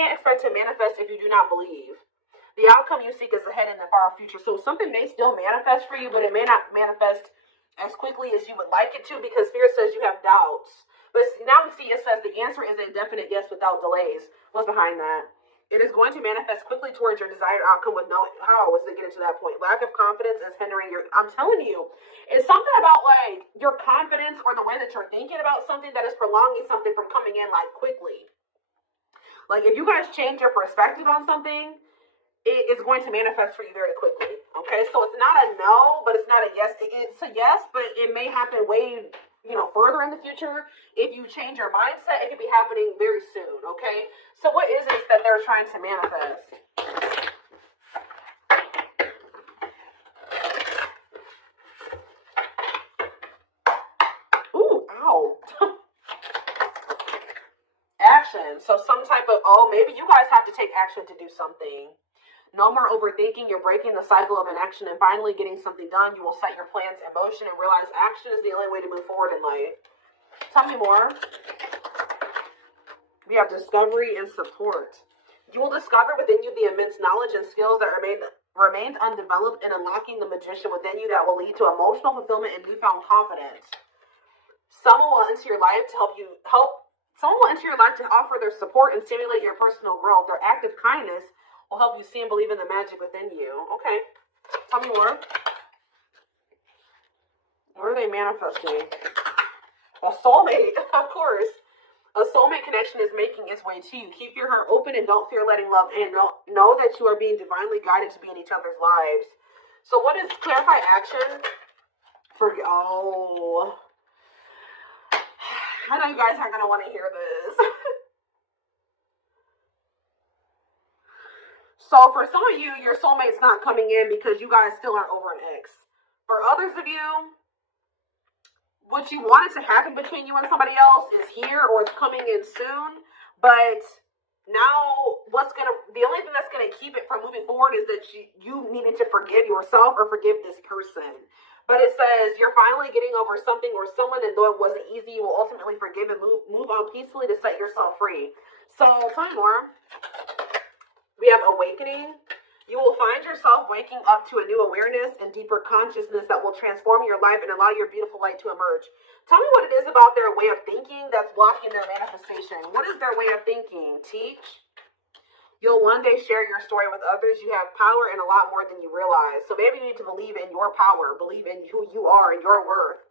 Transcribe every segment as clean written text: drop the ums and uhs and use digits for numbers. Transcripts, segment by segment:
can't expect to manifest if you do not believe. The outcome you seek is ahead in the far future. So something may still manifest for you, but it may not manifest as quickly as you would like it to, because fear says you have doubts. But now we see it says the answer is a definite yes without delays. What's behind that? It is going to manifest quickly towards your desired outcome with no how was it getting to that point. Lack of confidence is hindering your, I'm telling you, it's something about like your confidence or the way that you're thinking about something that is prolonging something from coming in like quickly. Like if you guys change your perspective on something, it is going to manifest for you very quickly. Okay, so it's not a no, but it's not a yes. It's a yes, but it may happen way, further in the future. If you change your mindset, it could be happening very soon. Okay, so what is it that they're trying to manifest? Ooh, ow. Action. So some type of, maybe you guys have to take action to do something. No more overthinking. You're breaking the cycle of inaction and finally getting something done. You will set your plans in motion and realize action is the only way to move forward in life. Tell me more. We have discovery and support. You will discover within you the immense knowledge and skills that remained undeveloped, and unlocking the magician within you that will lead to emotional fulfillment and newfound confidence. Someone will enter your life to Someone will enter your life to offer their support and stimulate your personal growth. Their act of kindness will help you see and believe in the magic within you. Okay. Tell me more. What are they manifesting? A soulmate, of course. A soulmate connection is making its way to you. Keep your heart open and don't fear letting love in. Know that you are being divinely guided to be in each other's lives. So what is clarify action? I know you guys aren't going to want to hear this. So for some of you, your soulmate's not coming in because you guys still aren't over an ex. For others of you, what you wanted to happen between you and somebody else is here or it's coming in soon. But now the only thing that's going to keep it from moving forward is that you needed to forgive yourself or forgive this person. But it says you're finally getting over something or someone, and though it wasn't easy, you will ultimately forgive and move on peacefully to set yourself free. So tell me more. We have awakening. You will find yourself waking up to a new awareness and deeper consciousness that will transform your life and allow your beautiful light to emerge. Tell me what it is about their way of thinking that's blocking their manifestation. What is their way of thinking? Teach. You'll one day share your story with others. You have power and a lot more than you realize. So maybe you need to believe in your power, believe in who you are and your worth.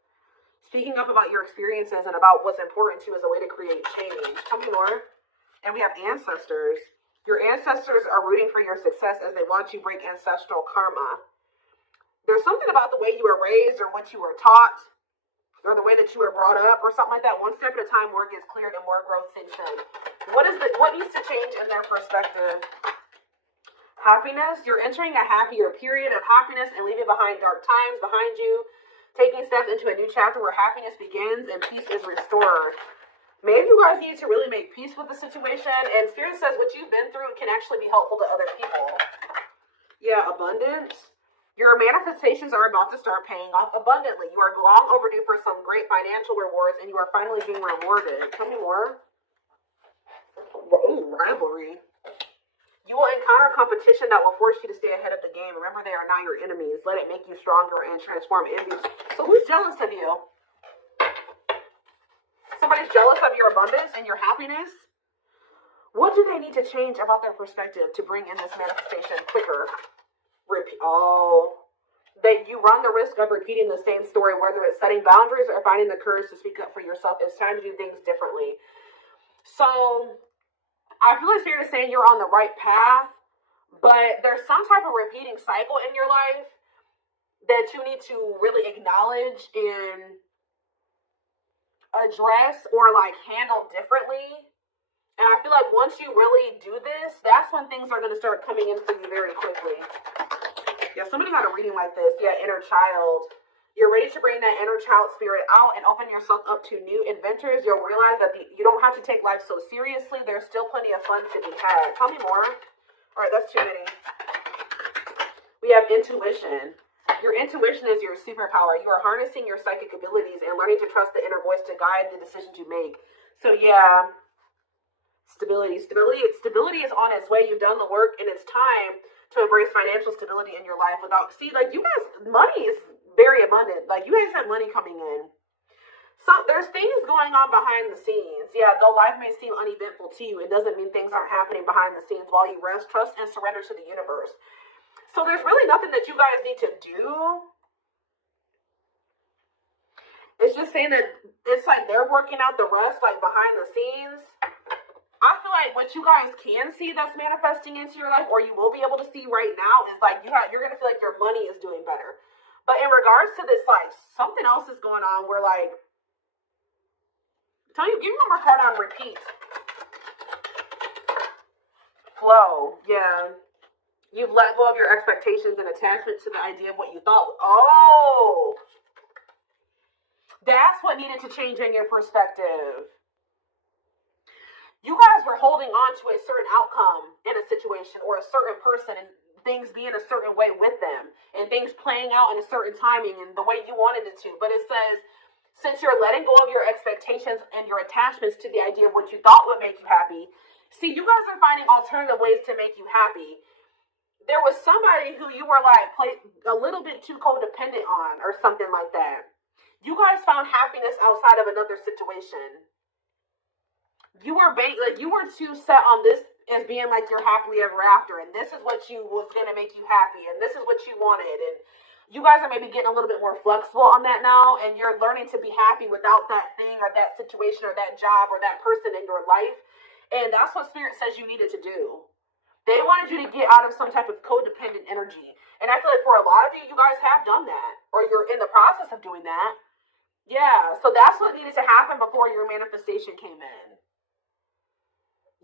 Speaking up about your experiences and about what's important to you is a way to create change. Tell me more. And we have ancestors. Your ancestors are rooting for your success as they watch you break ancestral karma. There's something about the way you were raised or what you were taught or the way that you were brought up or something like that. One step at a time, more gets cleared and more growth sinks in. What needs to change in their perspective? Happiness. You're entering a happier period of happiness and leaving behind dark times behind you. Taking steps into a new chapter where happiness begins and peace is restored. Maybe you guys need to really make peace with the situation. And Spirit says what you've been through can actually be helpful to other people. Yeah, abundance. Your manifestations are about to start paying off abundantly. You are long overdue for some great financial rewards, and you are finally being rewarded. Tell me more. Ooh, rivalry. You will encounter competition that will force you to stay ahead of the game. Remember, they are not your enemies. Let it make you stronger and transform envy. So who's jealous of you? Somebody's jealous of your abundance and your happiness. What do they need to change about their perspective to bring in this manifestation quicker? That you run the risk of repeating the same story, whether it's setting boundaries or finding the courage to speak up for yourself. It's time to do things differently. So I feel like Spirit is saying you're on the right path, but there's some type of repeating cycle in your life that you need to really acknowledge and address or like handle differently. And I feel like once you really do this, that's when things are going to start coming in for you very quickly. Yeah, somebody got a reading like this. Yeah, inner child. You're ready to bring that inner child spirit out and open yourself up to new adventures. You'll realize that you don't have to take life so seriously. There's still plenty of fun to be had. Tell me more. All right, that's too many. We have intuition. Your intuition is your superpower. You are harnessing your psychic abilities and learning to trust the inner voice to guide the decisions you make. So yeah, Stability is on its way. You've done the work, and it's time to embrace financial stability in your life. Without, see, like, you guys, money is very abundant. Like, you guys have money coming in. So there's things going on behind the scenes. Yeah, though life may seem uneventful to you, it doesn't mean things aren't happening behind the scenes while you rest, trust, and surrender to the universe. So there's really nothing that you guys need to do. It's just saying that it's like they're working out the rest, like, behind the scenes. I feel like what you guys can see that's manifesting into your life, or you will be able to see right now, is like you're going to feel like your money is doing better. But in regards to this, like, something else is going on where, like, give me one more card on repeat. Flow. Yeah. You've let go of your expectations and attachment to the idea of what you thought. Oh! That's what needed to change in your perspective. You guys were holding on to a certain outcome in a situation or a certain person, and things being a certain way with them, and things playing out in a certain timing and the way you wanted it to. But it says, since you're letting go of your expectations and your attachments to the idea of what you thought would make you happy, see, you guys are finding alternative ways to make you happy. There was somebody who you were like a little bit too codependent on, or something like that. You guys found happiness outside of another situation. You were too set on this as being like your happily ever after, and this is what you was gonna make you happy, and this is what you wanted, and you guys are maybe getting a little bit more flexible on that now, and you're learning to be happy without that thing or that situation or that job or that person in your life, and that's what Spirit says you needed to do. They wanted you to get out of some type of codependent energy, and I feel like for a lot of you, you guys have done that, or you're in the process of doing that. Yeah, so that's what needed to happen before your manifestation came in.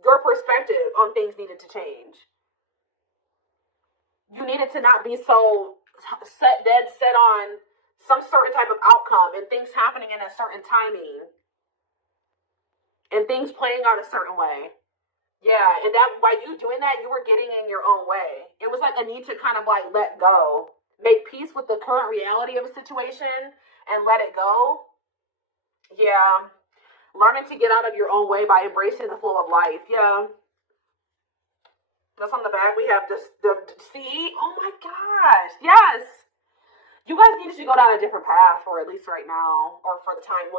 Your perspective on things needed to change. You needed to not be so set on some certain type of outcome and things happening in a certain timing and things playing out a certain way. Yeah, and that by you doing that, you were getting in your own way. It was like a need to kind of like let go, make peace with the current reality of a situation and let it go. Yeah. Learning to get out of your own way by embracing the flow of life. Yeah. That's on the back. We have the see. Oh my gosh. Yes. You guys need to go down a different path, or at least right now, or for the time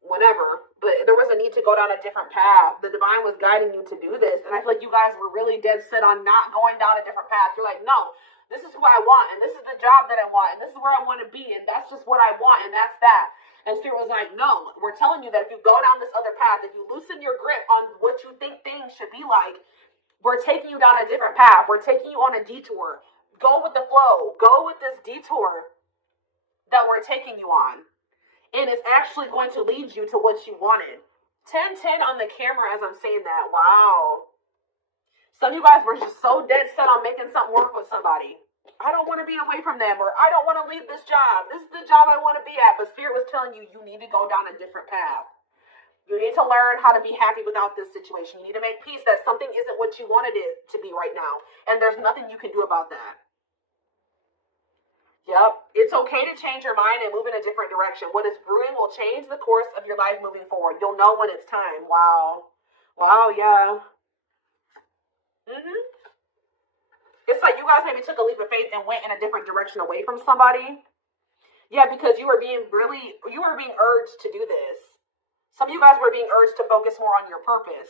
whenever. But there was a need to go down a different path. The divine was guiding you to do this. And I feel like you guys were really dead set on not going down a different path. You're like, no, this is who I want, and this is the job that I want, and this is where I want to be, and that's just what I want, and that's that. And Spirit was like, no, we're telling you that if you go down this other path, if you loosen your grip on what you think things should be like, we're taking you down a different path. We're taking you on a detour. Go with the flow. Go with this detour that we're taking you on. And it's actually going to lead you to what you wanted. 10-10 on the camera as I'm saying that. Wow. Some of you guys were just so dead set on making something work with somebody. I don't want to be away from them, or I don't want to leave this job. This is the job I want to be at. But Spirit was telling you, you need to go down a different path. You need to learn how to be happy without this situation. You need to make peace that something isn't what you wanted it to be right now. And there's nothing you can do about that. Yep. It's okay to change your mind and move in a different direction. What is brewing will change the course of your life moving forward. You'll know when it's time. Wow. Wow, yeah. It's like you guys maybe took a leap of faith and went in a different direction away from somebody. Yeah, because you were being urged to do this. Some of you guys were being urged to focus more on your purpose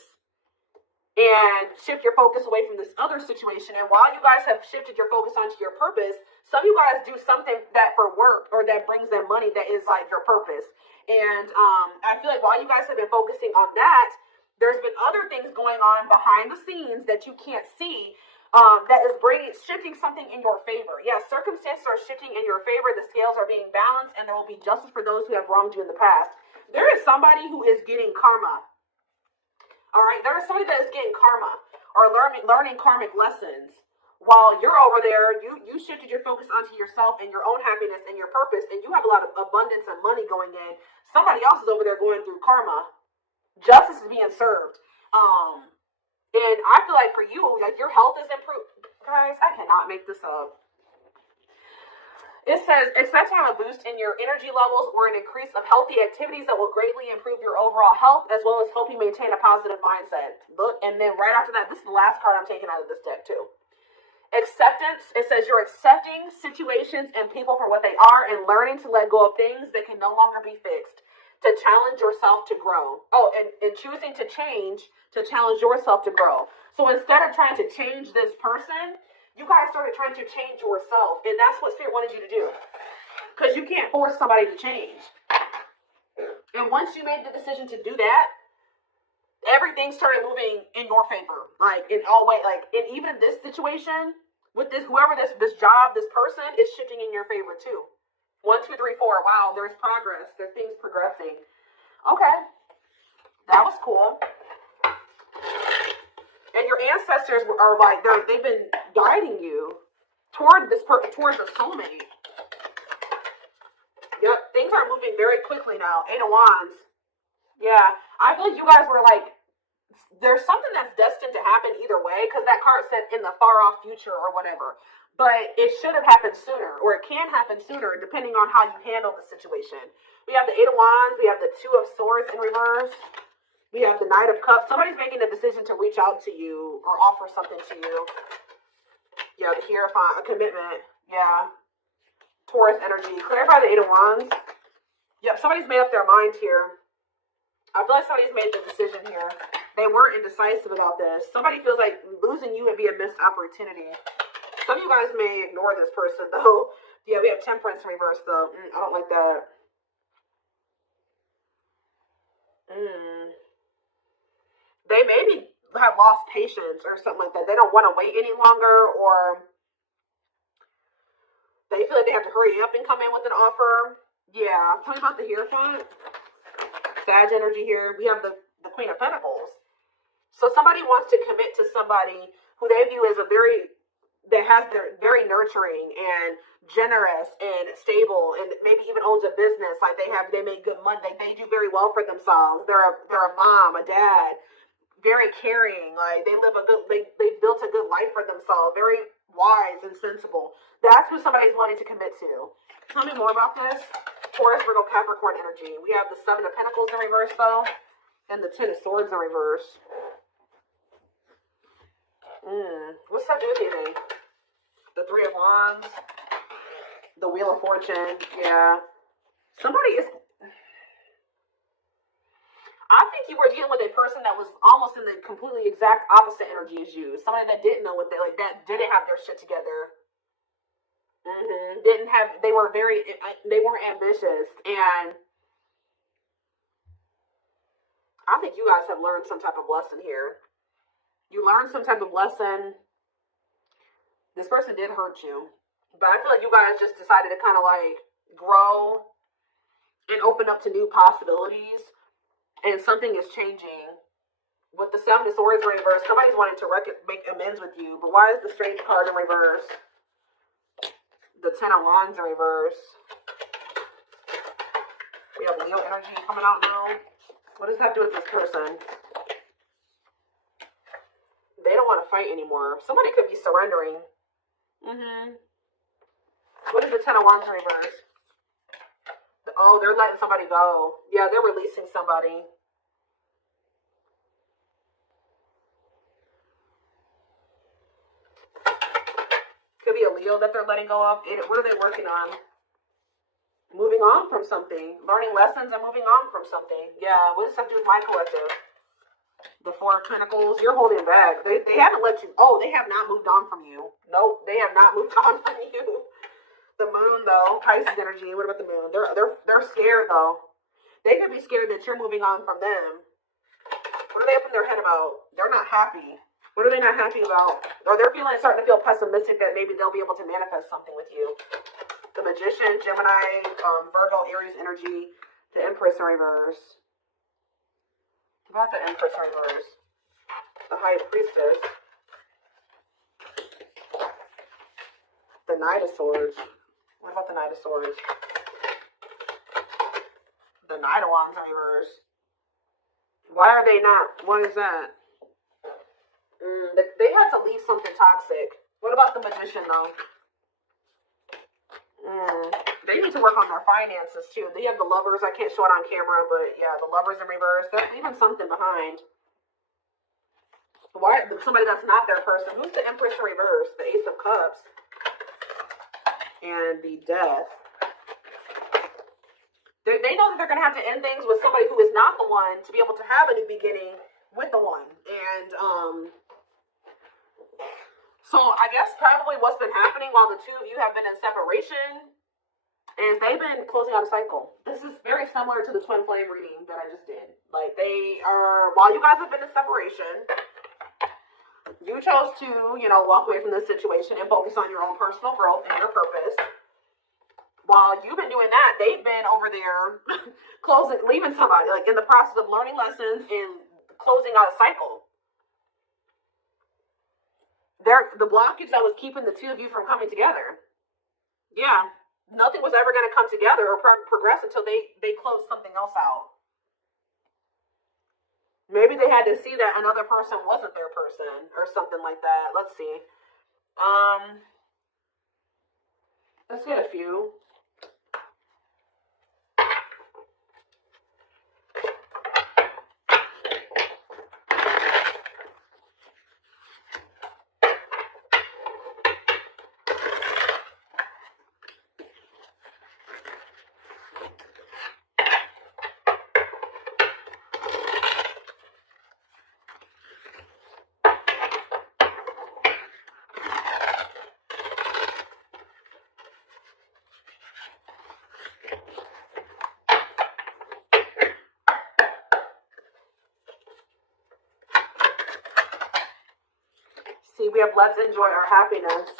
and shift your focus away from this other situation. And while you guys have shifted your focus onto your purpose, some of you guys do something that for work or that brings them money that is like your purpose. And I feel like while you guys have been focusing on that, there's been other things going on behind the scenes that you can't see. That is shifting something in your favor. Yes, circumstances are shifting in your favor. The scales are being balanced, and there will be justice for those who have wronged you in the past. There is somebody who is getting karma. All right, there is somebody that is getting karma or learning karmic lessons. While you're over there, you shifted your focus onto yourself and your own happiness and your purpose, and you have a lot of abundance and money going in. Somebody else is over there going through karma. Justice is being served. And I feel like for you, like your health is improved. Guys, I cannot make this up. It says, expect to have a boost in your energy levels or an increase of healthy activities that will greatly improve your overall health as well as help you maintain a positive mindset. Look, and then right after that, this is the last card I'm taking out of this deck too. Acceptance. It says you're accepting situations and people for what they are and learning to let go of things that can no longer be fixed. To challenge yourself to grow. Oh, and choosing to change to challenge yourself to grow. So instead of trying to change this person, you guys started trying to change yourself. And that's what Spirit wanted you to do. Because you can't force somebody to change. And once you made the decision to do that, everything started moving in your favor. Like, in all ways. Like, and even in this situation, with this, whoever this job, this person, is shifting in your favor too. 1, 2, 3, 4. Wow, there's progress. There's things progressing. Okay. That was cool. And your ancestors are like, they've been guiding you toward towards a soulmate. Yep, things are moving very quickly now. 8 of Wands. Yeah, I feel like you guys were like, there's something that's destined to happen either way, because that card said in the far off future or whatever. But it should have happened sooner, or it can happen sooner, depending on how you handle the situation. We have the 8 of Wands. We have the 2 of Swords in reverse. We have the Knight of Cups. Somebody's making a decision to reach out to you or offer something to you. Yeah, the Hierophant, a commitment. Yeah. Taurus energy. Clarify the 8 of Wands. Yep, somebody's made up their mind here. I feel like somebody's made the decision here. They weren't indecisive about this. Somebody feels like losing you would be a missed opportunity. Some of you guys may ignore this person, though. Yeah, we have Temperance in reverse, though. I don't like that. They maybe have lost patience or something like that. They don't want to wait any longer, or they feel like they have to hurry up and come in with an offer. Yeah, tell me about the Hierophant. Sag energy here. We have the Queen of Pentacles. So somebody wants to commit to somebody who they view as they're very nurturing and generous and stable, and maybe even owns a business. Like they make good money. They do very well for themselves. They're a mom, a dad. Very caring, like they built a good life for themselves, very wise and sensible. That's what somebody's wanting to commit to. Tell me more about this. Taurus, Virgo, Capricorn energy. We have the 7 of Pentacles in reverse, though, and the 10 of Swords in reverse. What's that do with anything? The 3 of Wands, the Wheel of Fortune. Yeah, somebody is. I think you were dealing with a person that was almost in the completely exact opposite energy as you. Somebody that didn't know what that didn't have their shit together. They weren't ambitious. And I think you guys have learned some type of lesson here. You learned some type of lesson. This person did hurt you. But I feel like you guys just decided to kind of like grow and open up to new possibilities. And something is changing. With the 7 of Swords in reverse, somebody's wanting to make amends with you. But why is the Strange card in reverse? The 10 of Wands in reverse. We have Leo energy coming out now. What does that do with this person? They don't want to fight anymore. Somebody could be surrendering. What is the 10 of Wands in reverse? Oh, they're letting somebody go. Yeah, they're releasing somebody. Could be a Leo that they're letting go of. What are they working on? Moving on from something. Learning lessons and moving on from something. Yeah, what does that do with my collective? The 4 of Pentacles. You're holding back. They haven't let you. Oh, they have not moved on from you. Nope, they have not moved on from you. The Moon, though, Pisces energy. What about the Moon? They're scared, though. They could be scared that you're moving on from them. What are they up in their head about? They're not happy. What are they not happy about? Or they're starting to feel pessimistic that maybe they'll be able to manifest something with you. The Magician, Gemini, Virgo, Aries energy. The Empress in reverse. What about the Empress in reverse? The High Priestess. The Knight of Swords. What about the Knight of Swords? The Knight of Wands in reverse. Why are they not? What is that? They had to leave something toxic. What about the Magician, though? They need to work on their finances too. They have the Lovers. I can't show it on camera, but yeah, the Lovers in reverse. They're leaving something behind. Why? Somebody that's not their person. Who's the Empress in reverse? The Ace of Cups. And the Death. They know that they're going to have to end things with somebody who is not the one to be able to have a new beginning with the one. And, so I guess probably what's been happening while the two of you have been in separation is they've been closing out a cycle. This is very similar to the twin flame reading that I just did. Like they are, while you guys have been in separation, you chose to, walk away from this situation and focus on your own personal growth and your purpose. While you've been doing that, they've been over there leaving somebody, like in the process of learning lessons and closing out a cycle. The blockage that was keeping the two of you from coming together. Yeah. Nothing was ever going to come together or progress until they closed something else out. Maybe they had to see that another person wasn't their person or something like that. Let's see. Let's get a few. See, we have let's enjoy our happiness.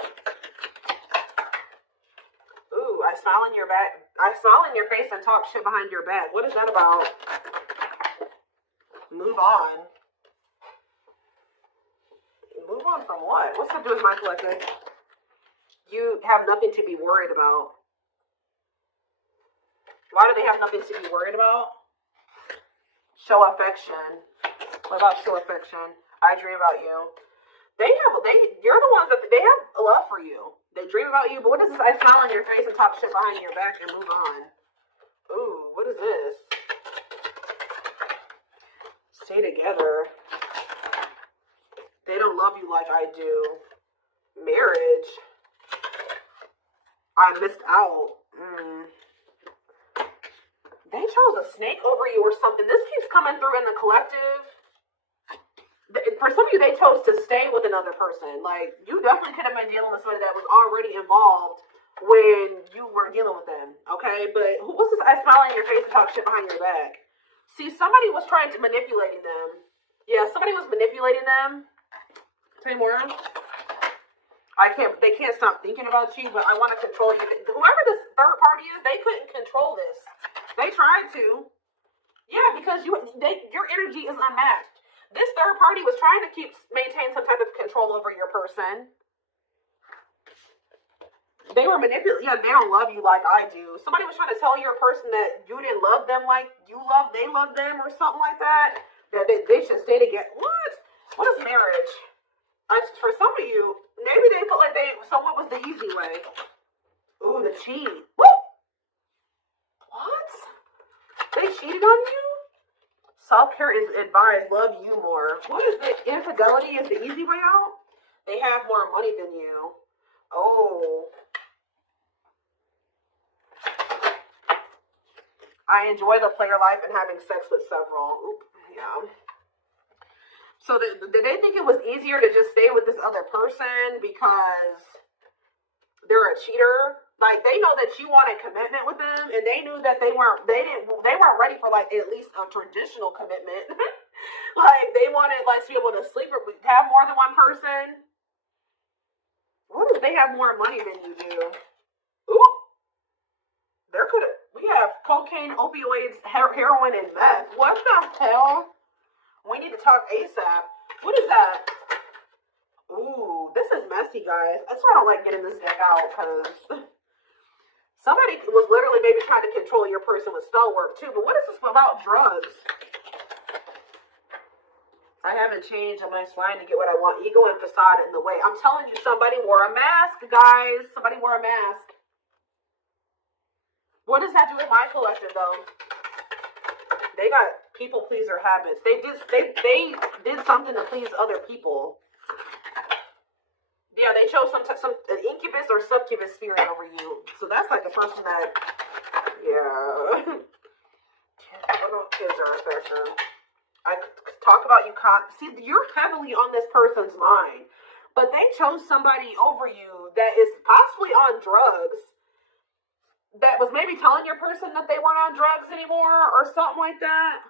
Ooh, I smile in your back. I smile in your face and talk shit behind your back. What is that about? Move on. Move on from what? What's that to do with my collective? You have nothing to be worried about. Why do they have nothing to be worried about? Show affection. What about show affection? I dream about you. You're the ones that they have a love for you. They dream about you, but what is this? I smile on your face and talk shit behind your back and move on. Ooh, what is this? Stay together. They don't love you like I do. Marriage. I missed out. They chose a snake over you or something. This keeps coming through in the collective. For some of you, they chose to stay with another person. Like, you definitely could have been dealing with somebody that was already involved when you were dealing with them, okay? But what's this? I smile in your face and talk shit behind your back. See, somebody was trying to manipulating them. Yeah, somebody was manipulating them. Tell me more. They can't stop thinking about you, but I want to control you. Whoever this third party is, they couldn't control this. They tried to. Yeah, because your energy is unmatched. This third party was trying to maintain some type of control over your person. They were manipulating. Yeah, they don't love you like I do. Somebody was trying to tell your person that you didn't love them like they love them or something like that. That they should stay together. What? What is marriage? For some of you, maybe they felt like so what was the easy way? Ooh, the cheat. What? What? They cheated on you? Self-care is advised. Love you more. What is the infidelity is the easy way out? They have more money than you. Oh. I enjoy the player life and having sex with several. Oop, yeah. So did they think it was easier to just stay with this other person because they're a cheater? Like, they know that you wanted commitment with them, and they knew that they weren't ready for, like, at least a traditional commitment. Like, they wanted, like, to be able to sleep or have more than one person. What if they have more money than you do? Ooh. We have cocaine, opioids, heroin, and meth. What the hell? We need to talk ASAP. What is that? Ooh, this is messy, guys. That's why I don't like getting this deck out, because somebody was literally maybe trying to control your person with spell work, too. But what is this about drugs? I haven't changed. I'm nice flying to get what I want. Ego and facade in the way. I'm telling you, somebody wore a mask, guys. Somebody wore a mask. What does that do with my collective, though? They got people pleaser habits. They did something to please other people. Yeah, they chose an incubus or succubus spirit over you. So that's like a person that, yeah. What about kids are affection? I talk about you. See, you're heavily on this person's mind, but they chose somebody over you that is possibly on drugs, that was maybe telling your person that they weren't on drugs anymore or something like that.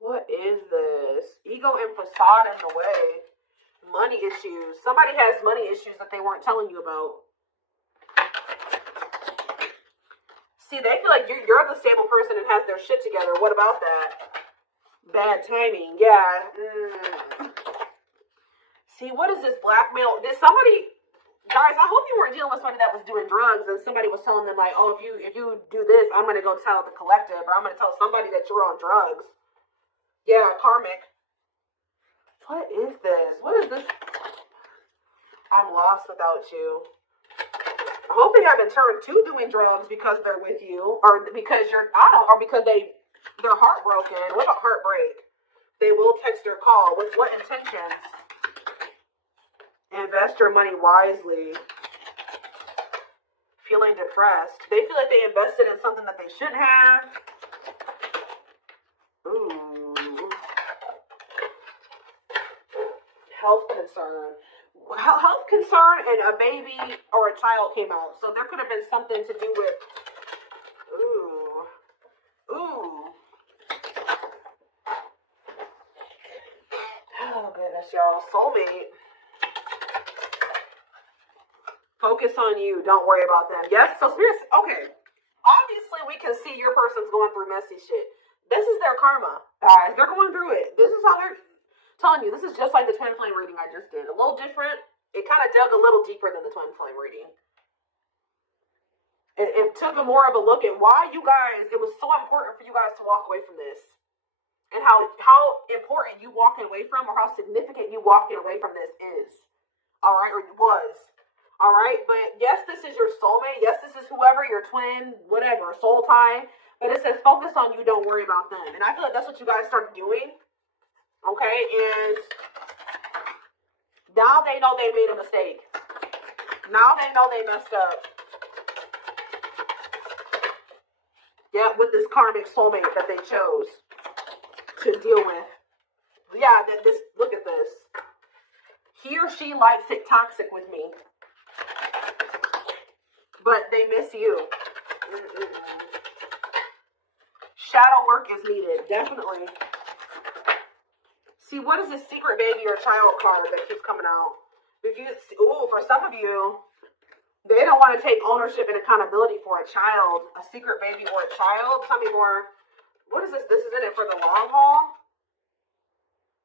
What is this? Ego and facade in the way. Money issues. Somebody has money issues that they weren't telling you about. See, they feel like you're the stable person and has their shit together. What about that? Bad timing. Yeah. See, what is this blackmail? Did somebody, guys, I hope you weren't dealing with somebody that was doing drugs and somebody was telling them like, oh, if you do this, I'm going to go tell the collective, or I'm going to tell somebody that you're on drugs. Yeah, karmic. What is this? What is this? I'm lost without you. I hope they haven't turned to doing drugs because they're with you, or because or because they're heartbroken. What about heartbreak? They will text or call. With what intentions? Invest your money wisely. Feeling depressed. They feel like they invested in something that they shouldn't have. Ooh. Health concern. Health concern and a baby or a child came out. So there could have been something to do with... Ooh. Oh, goodness, y'all. Soulmate. Focus on you. Don't worry about them. Yes? So spirits, okay. Obviously, we can see your person's going through messy shit. This is their karma, guys. They're going through it. This is how they're telling you. This is just like the twin flame reading I just did. A little different. It kind of dug a little deeper than the twin flame reading. It took a more of a look at why you guys, it was so important for you guys to walk away from this. And how important you walking away from, or how significant you walking away from this is. All right? Or it was. All right, but yes, this is your soulmate. Yes, this is whoever, your twin, whatever, soul tie. But it says focus on you, don't worry about them. And I feel like that's what you guys started doing. Okay, and now they know they made a mistake. Now they know they messed up. Yeah, with this karmic soulmate that they chose to deal with. Yeah, look at this. He or she likes it toxic with me. But they miss you. Shadow work is needed, definitely. See, what is this secret baby or child card that keeps coming out? For some of you, they don't want to take ownership and accountability for a child, a secret baby or a child. Tell me more. What is this? This is in it for the long haul?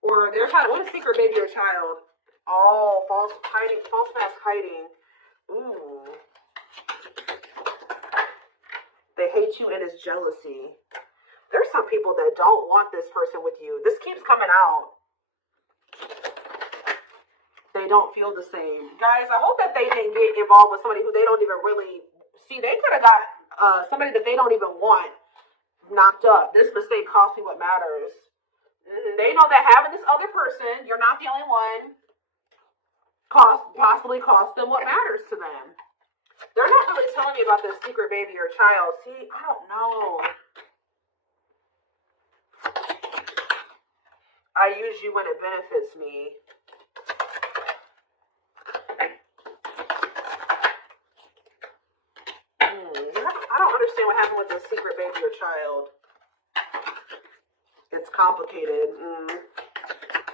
Or they're trying to, what is secret baby or child? Oh, false mask hiding. Ooh. They hate you and it's jealousy. There's some people that don't want this person with you. This keeps coming out. They don't feel the same. Guys, I hope that they didn't get involved with somebody who they don't even really... See, they could have got somebody that they don't even want knocked up. This mistake cost me what matters. They know that having this other person, you're not the only one, possibly cost them what matters to them. They're not really telling me about this secret baby or child. See, I don't know. I use you when it benefits me. I don't understand what happened with this secret baby or child. It's complicated.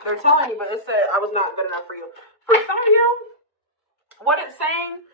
They're telling you, but it said I was not good enough for you. For some of you, what it's saying